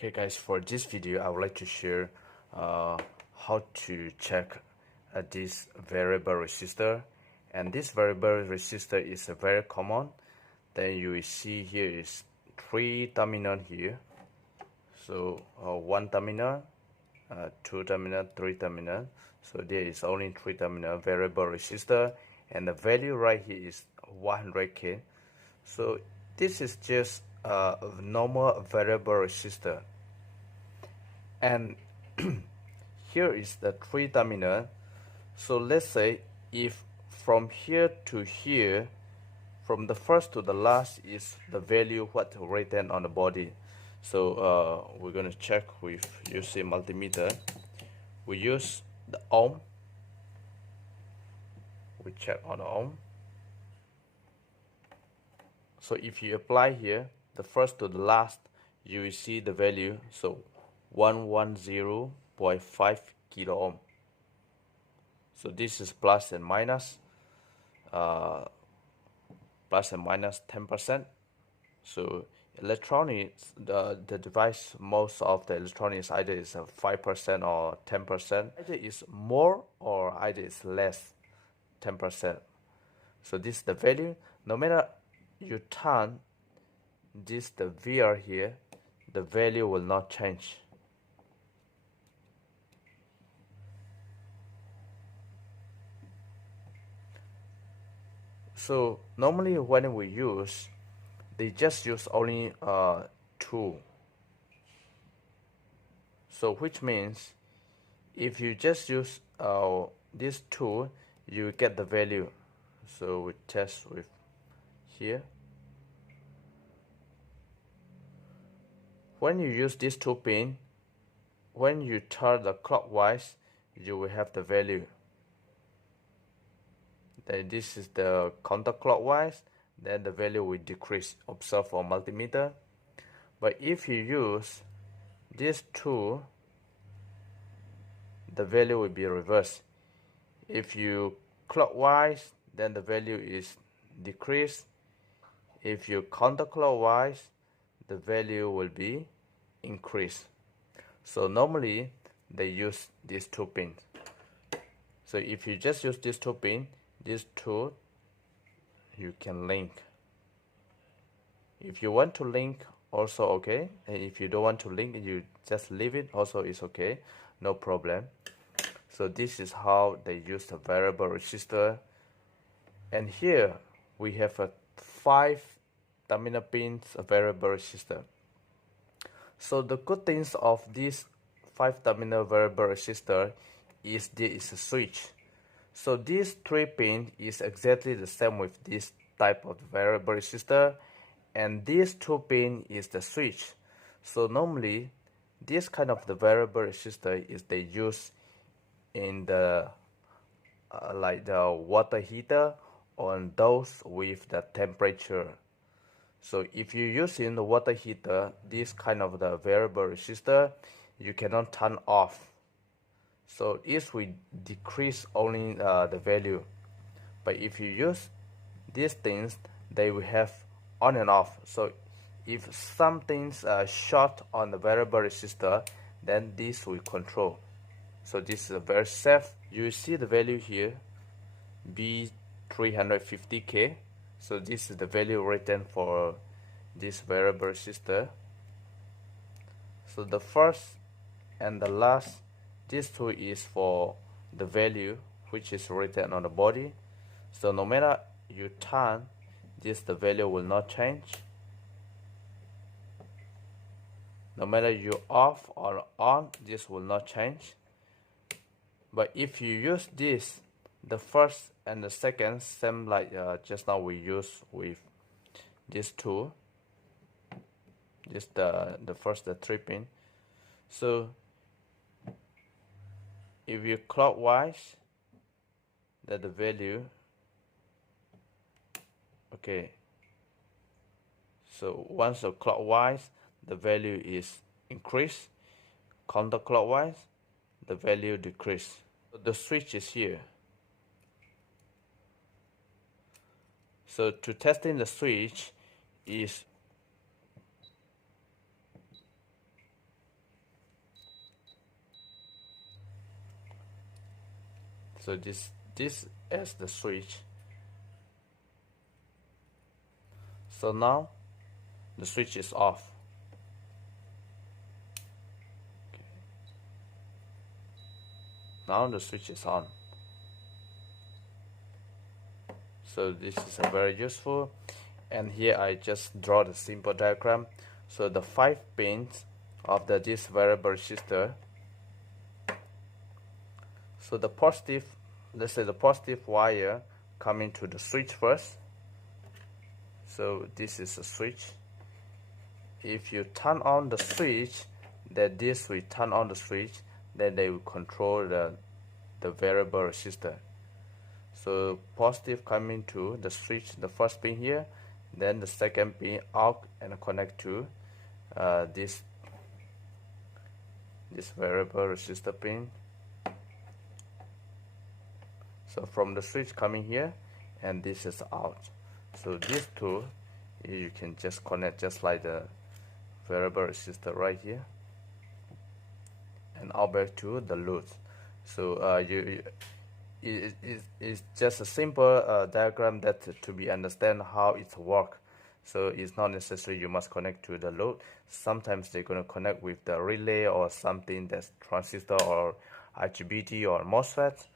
Okay guys, for this video I would like to share how to check this variable resistor. And this variable resistor is very common. Then you will see here is 3 terminal here. So 1 terminal, 2 terminal, 3 terminal. So there is only 3 terminal variable resistor, and the value right here is 100k. So this is just a normal variable resistor. And here is the 3 terminal. So let's say if from here to here, from the first to the last is the value what written on the body. So we're going to check with using multimeter. We use the ohm. We check on the ohm. So if you apply here the first to the last, you will see the value. So 110.5 kilo ohm. So this is plus and minus 10%. So electronics, the device, most of the electronics either is 5% or 10%. Either is more or either is less 10%. So this is the value. No matter you turn this the VR here, the value will not change. So normally when we use, they just use only 2. So which means if you just use this 2, you get the value. So we test with here. When you use this 2 pin, when you turn the clockwise, you will have the value. Then this is the counterclockwise, then the value will decrease. Observe on multimeter. But if you use this 2, the value will be reversed. If you clockwise, then the value is decreased. If you counterclockwise, the value will be increased. So normally they use these 2 pins. So if you just use these 2 pins, these 2 you can link. If you want to link, also okay. And if you don't want to link, you just leave it, also is okay, no problem. So this is how they use the variable resistor. And here we have a 5 terminal pins variable resistor. So the good things of this 5 terminal variable resistor is there is a switch. So this 3 pin is exactly the same with this type of variable resistor, and this 2 pin is the switch. So normally this kind of the variable resistor is they use in the like the water heater on those with the temperature. So if you use in the water heater this kind of the variable resistor, you cannot turn off. So it will decrease only the value. But if you use these things, they will have on and off. So if something's short on the variable resistor, then this will control. So this is very safe. You see the value here, B350K. So this is the value written for this variable resistor. So the first and the last, this 2 is for the value which is written on the body. So no matter you turn this, the value will not change. No matter you off or on, this will not change. But if you use this, the first and the second, same like just now we use with this 2, just the first, the 3 pin. So if you clockwise, that the value, okay, so once the clockwise, the value is increased. Counterclockwise, the value decrease. So the switch is here. So to testing the switch is So this is the switch. So now the switch is off. Okay. Now the switch is on. So this is a very useful, and here I just draw the simple diagram. So the 5 pins of this variable resistor. So the positive, let's say the positive wire coming to the switch first. So this is a switch. If you turn on the switch, then this will turn on the switch, then they will control the variable resistor. So positive coming to the switch, the first pin here, then the second pin out and connect to this variable resistor pin. So from the switch coming here, and this is out. So these two you can just connect just like the variable resistor right here, and out back to the load. So it's just a simple diagram that to be understand how it works. So it's not necessary you must connect to the load. Sometimes they're going to connect with the relay or something that's transistor or IGBT or MOSFET.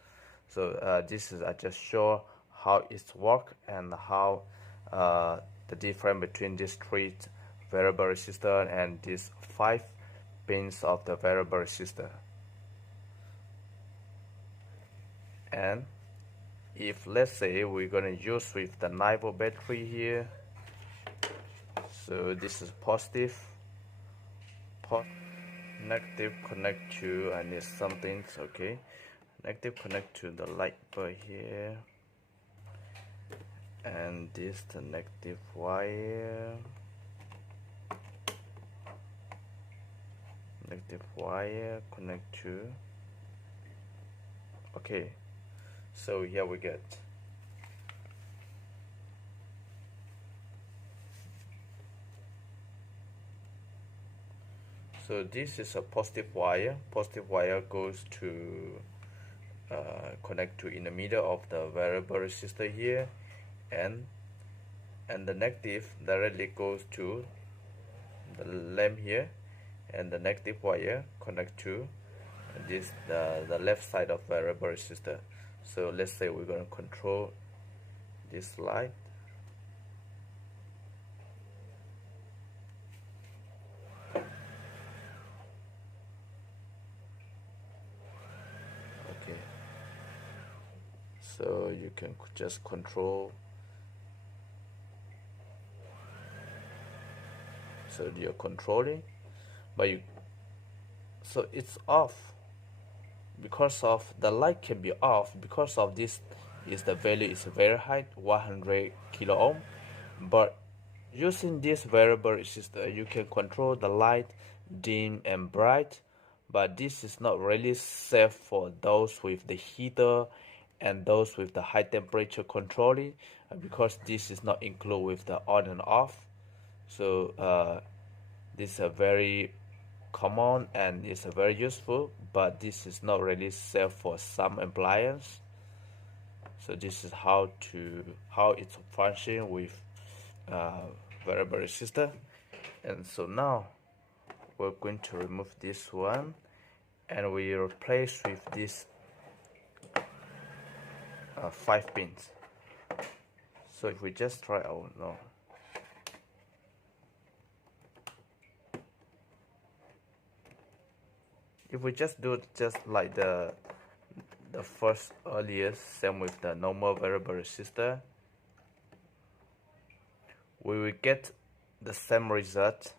So this is I just show how it works and how the difference between these 3 variable resistor and these 5 pins of the variable resistor. And if let's say we're gonna use with the 9V battery here, so this is positive, negative connect to, I need something, okay, negative connect to the light bulb here, and this the negative wire, connect to, okay. So here we get. So this is a positive wire. Positive wire goes to connect to in the middle of the variable resistor here, and the negative directly goes to the lamp here, and the negative wire connect to this the left side of variable resistor. So let's say we're going to control this light. Okay. So you can just control. So you're controlling, but so it's off. Because of the light can be off because of this is the value is very high, 100 kilo ohm, but using this variable resistor you can control the light dim and bright, but this is not really safe for those with the heater and those with the high temperature controlling, because this is not included with the on and off. So this is a very common and it's very useful, but this is not really safe for some appliance. So this is how it's function with variable resistor. And so now we're going to remove this one and we replace with this 5 pins. So if we just try, oh no, if we just do just like the first earliest, same with the normal variable resistor, we will get the same result.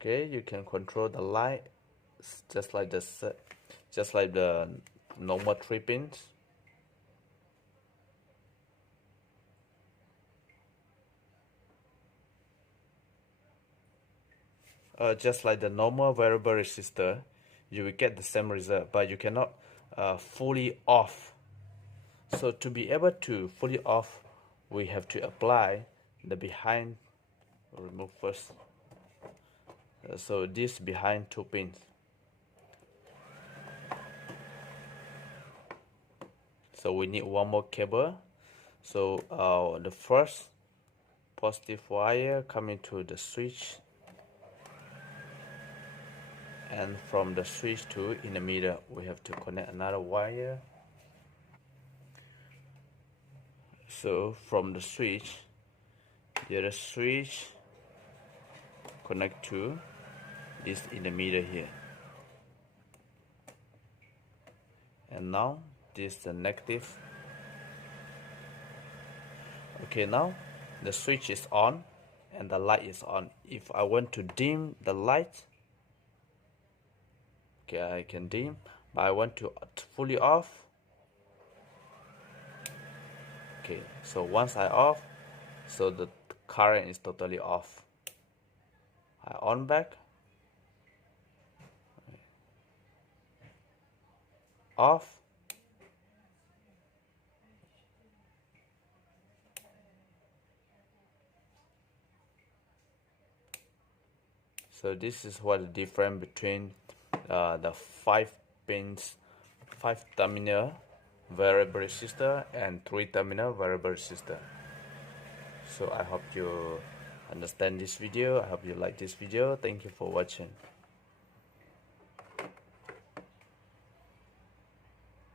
Okay, you can control the light just like the normal 3 pins. Just like the normal variable resistor, you will get the same result, but you cannot fully off. So to be able to fully off, we have to apply the behind remove first. So this behind 2 pins. So we need one more cable. So the first positive wire coming to the switch, and from the switch to in the middle we have to connect another wire. So from the switch, the other switch connect to this in the middle here, and now this is the negative. Okay, now the switch is on and the light is on. If I want to dim the light, okay, I can dim, but I want to fully off. Okay, so once I off, so the current is totally off. I on back, off. So this is what the difference between the 5 terminal variable resistor and 3 terminal variable resistor. So I hope you understand this video. I hope you like this video. Thank you for watching.